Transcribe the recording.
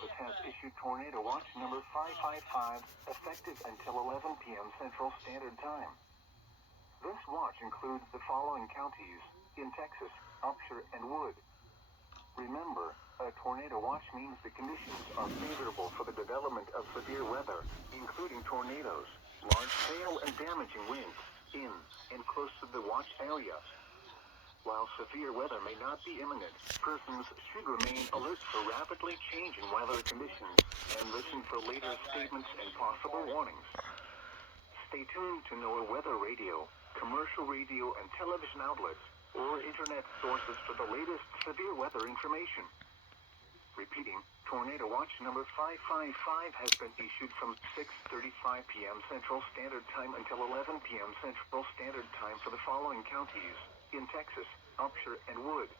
Service has issued Tornado Watch number 555, effective until 11 p.m. Central Standard Time. This watch includes the following counties in Texas: Upshur and Wood. Remember, a tornado watch means the conditions are favorable for the development of severe weather, including tornadoes, large hail, and damaging winds in and close to the watch area. While severe weather may not be imminent, persons should remain alert for rapidly changing weather conditions and listen for later statements and possible warnings. Stay tuned to NOAA weather radio, commercial radio and television outlets, or internet sources for the latest severe weather information. Repeating, Tornado Watch number 555 has been issued from 6:35 p.m. Central Standard Time until 11 p.m. Central Standard Time for the following counties in Texas: Upshur and Wood.